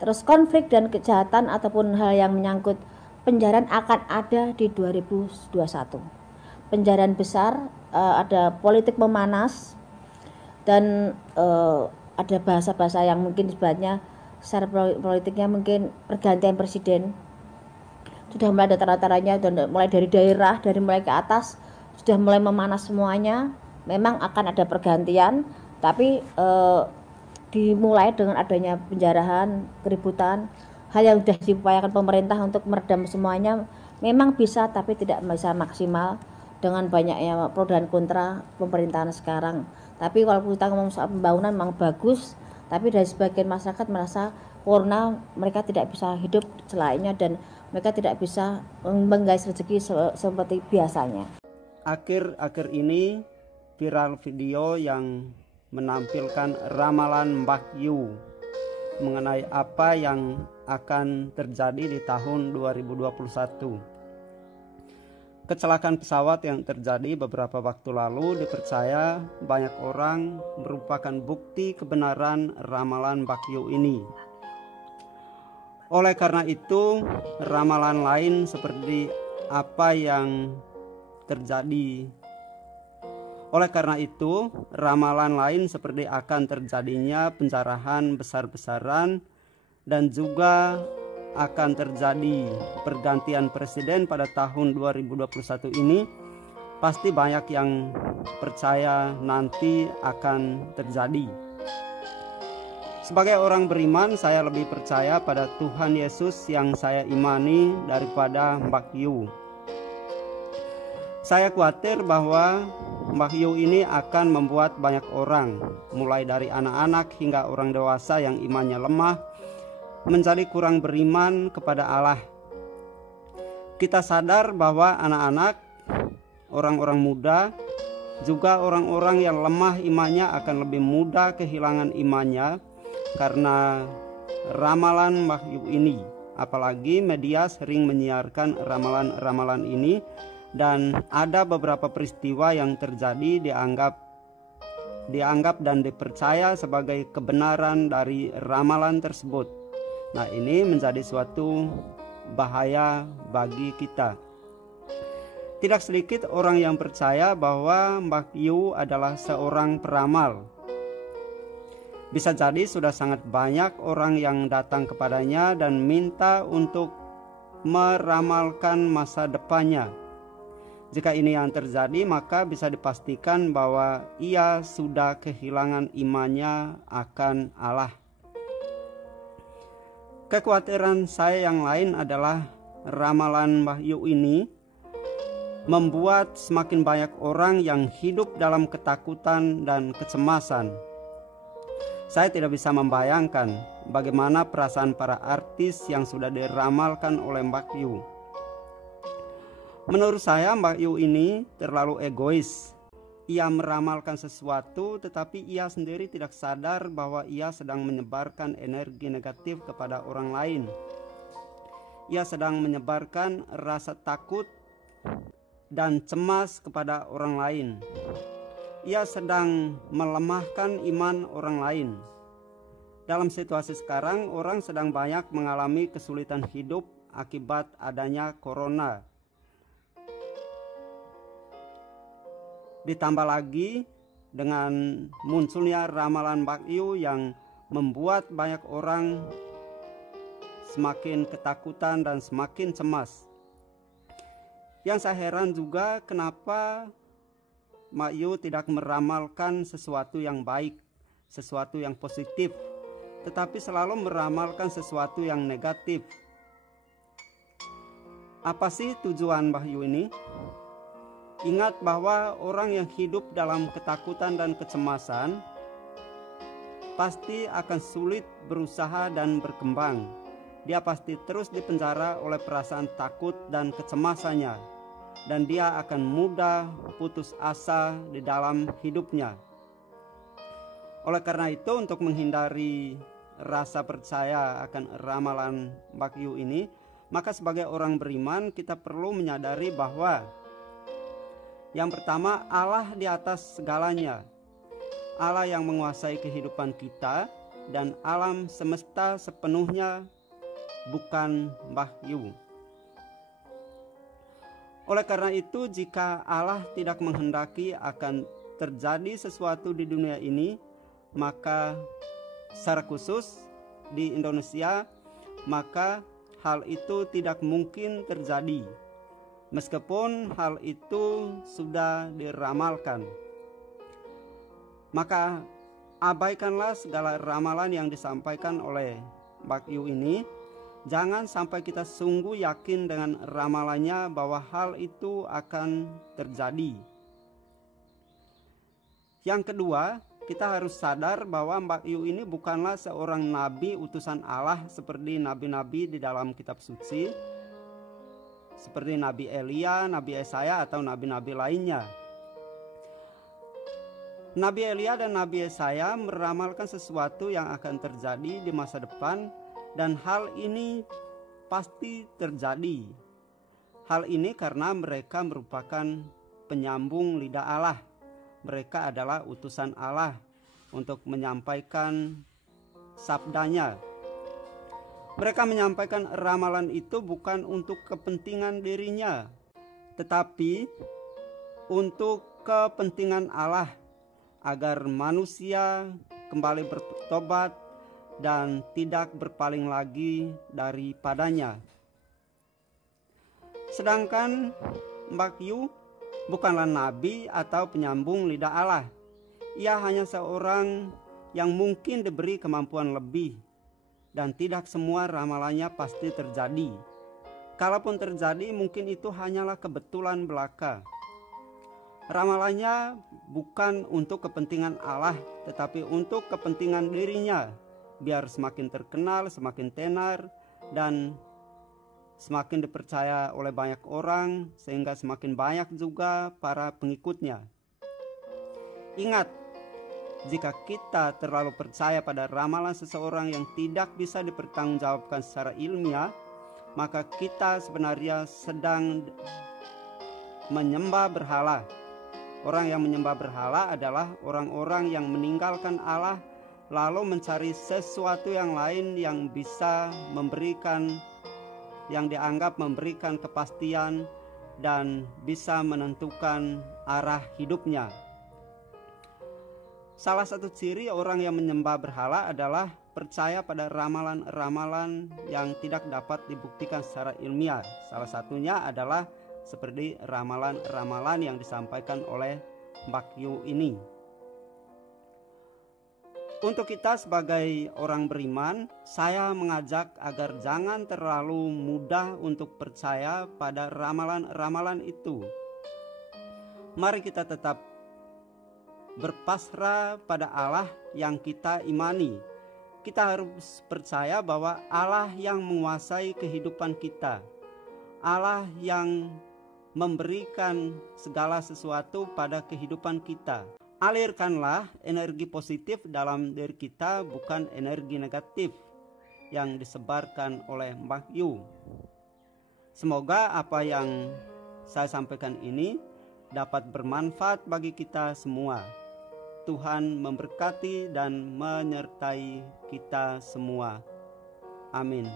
Terus konflik dan kejahatan ataupun hal yang menyangkut penjarahan akan ada di 2021. Penjarahan besar, ada politik memanas, dan ada bahasa-bahasa yang mungkin sebenarnya secara politiknya mungkin pergantian presiden sudah mulai ada tanda-tandanya, dan mulai dari daerah, dari mulai ke atas sudah mulai memanas semuanya. Memang akan ada pergantian, tapi dimulai dengan adanya penjarahan, keributan, hal yang sudah diupayakan pemerintah untuk meredam semuanya memang bisa, tapi tidak bisa maksimal dengan banyaknya pro dan kontra pemerintahan sekarang. Tapi kalau kita ngomong soal pembangunan memang bagus, tapi dari sebagian masyarakat merasa karena mereka tidak bisa hidup selainnya dan mereka tidak bisa menggais rezeki seperti biasanya. Akhir-akhir ini viral video yang menampilkan ramalan Mbah Yu mengenai apa yang akan terjadi di tahun 2021. Kecelakaan pesawat yang terjadi beberapa waktu lalu dipercaya banyak orang merupakan bukti kebenaran ramalan Mbah Yu ini. Oleh karena itu, ramalan lain seperti apa yang terjadi. Oleh karena itu, ramalan lain seperti akan terjadinya penjarahan besar-besaran dan juga akan terjadi pergantian presiden pada tahun 2021 ini, pasti banyak yang percaya nanti akan terjadi. Sebagai orang beriman, saya lebih percaya pada Tuhan Yesus yang saya imani daripada Mbah Yu. Saya khawatir bahwa Mbah Yu ini akan membuat banyak orang, mulai dari anak-anak hingga orang dewasa yang imannya lemah, menjadi kurang beriman kepada Allah. Kita sadar bahwa anak-anak, orang-orang muda, juga orang-orang yang lemah imannya akan lebih mudah kehilangan imannya karena ramalan Mbah Yu ini. Apalagi media sering menyiarkan ramalan-ramalan ini, dan ada beberapa peristiwa yang terjadi dianggap dan dipercaya sebagai kebenaran dari ramalan tersebut. Nah, ini menjadi suatu bahaya bagi kita. Tidak sedikit orang yang percaya bahwa Mbah Yu adalah seorang peramal. Bisa jadi sudah sangat banyak orang yang datang kepadanya dan minta untuk meramalkan masa depannya. Jika ini yang terjadi, maka bisa dipastikan bahwa ia sudah kehilangan imannya akan Allah. Kekhawatiran saya yang lain adalah ramalan Mbah Yu ini membuat semakin banyak orang yang hidup dalam ketakutan dan kecemasan. Saya tidak bisa membayangkan bagaimana perasaan para artis yang sudah diramalkan oleh Mbah Yu. Menurut saya Mbah Yu ini terlalu egois. Ia meramalkan sesuatu tetapi ia sendiri tidak sadar bahwa ia sedang menyebarkan energi negatif kepada orang lain. Ia sedang menyebarkan rasa takut dan cemas kepada orang lain. Ia sedang melemahkan iman orang lain. Dalam situasi sekarang, orang sedang banyak mengalami kesulitan hidup akibat adanya corona. Ditambah lagi dengan munculnya ramalan Mbah Yu yang membuat banyak orang semakin ketakutan dan semakin cemas. Yang saya heran juga kenapa Mbah Yu tidak meramalkan sesuatu yang baik, sesuatu yang positif, tetapi selalu meramalkan sesuatu yang negatif. Apa sih tujuan Mbah Yu ini? Ingat bahwa orang yang hidup dalam ketakutan dan kecemasan pasti akan sulit berusaha dan berkembang. Dia pasti terus dipenjara oleh perasaan takut dan kecemasannya, dan dia akan mudah putus asa di dalam hidupnya. Oleh karena itu, untuk menghindari rasa percaya akan ramalan Mbah Yu ini, maka sebagai orang beriman kita perlu menyadari bahwa yang pertama, Allah di atas segalanya. Allah yang menguasai kehidupan kita dan alam semesta sepenuhnya bukan Mbah Yu. Oleh karena itu, jika Allah tidak menghendaki akan terjadi sesuatu di dunia ini, maka secara khusus di Indonesia, maka hal itu tidak mungkin terjadi, meskipun hal itu sudah diramalkan. Maka abaikanlah segala ramalan yang disampaikan oleh Mbah Yu ini. Jangan sampai kita sungguh yakin dengan ramalannya bahwa hal itu akan terjadi. Yang kedua, kita harus sadar bahwa Mbah Yu ini bukanlah seorang nabi utusan Allah seperti nabi-nabi di dalam kitab suci, seperti Nabi Elia, Nabi Yesaya, atau nabi-nabi lainnya. Nabi Elia dan Nabi Yesaya meramalkan sesuatu yang akan terjadi di masa depan, dan hal ini pasti terjadi. Hal ini karena mereka merupakan penyambung lidah Allah. Mereka adalah utusan Allah untuk menyampaikan sabdanya. Mereka menyampaikan ramalan itu bukan untuk kepentingan dirinya, tetapi untuk kepentingan Allah, agar manusia kembali bertobat dan tidak berpaling lagi daripadanya. Sedangkan Mbah Yu bukanlah nabi atau penyambung lidah Allah. Ia hanya seorang yang mungkin diberi kemampuan lebih, dan tidak semua ramalannya pasti terjadi. Kalaupun terjadi, mungkin itu hanyalah kebetulan belaka. Ramalannya bukan untuk kepentingan Allah, tetapi untuk kepentingan dirinya, biar semakin terkenal, semakin tenar, dan semakin dipercaya oleh banyak orang, sehingga semakin banyak juga para pengikutnya. Ingat, jika kita terlalu percaya pada ramalan seseorang yang tidak bisa dipertanggungjawabkan secara ilmiah, maka kita sebenarnya sedang menyembah berhala. Orang yang menyembah berhala adalah orang-orang yang meninggalkan Allah lalu mencari sesuatu yang lain yang bisa memberikan, yang dianggap memberikan kepastian dan bisa menentukan arah hidupnya. Salah satu ciri orang yang menyembah berhala adalah percaya pada ramalan-ramalan yang tidak dapat dibuktikan secara ilmiah. Salah satunya adalah seperti ramalan-ramalan yang disampaikan oleh Mbah Yu ini. Untuk kita sebagai orang beriman, saya mengajak agar jangan terlalu mudah untuk percaya pada ramalan-ramalan itu. Mari kita tetap berpasrah pada Allah yang kita imani. Kita harus percaya bahwa Allah yang menguasai kehidupan kita, Allah yang memberikan segala sesuatu pada kehidupan kita. Alirkanlah energi positif dalam diri kita, bukan energi negatif yang disebarkan oleh Mbah Yu. Semoga apa yang saya sampaikan ini dapat bermanfaat bagi kita semua. Tuhan memberkati dan menyertai kita semua. Amin.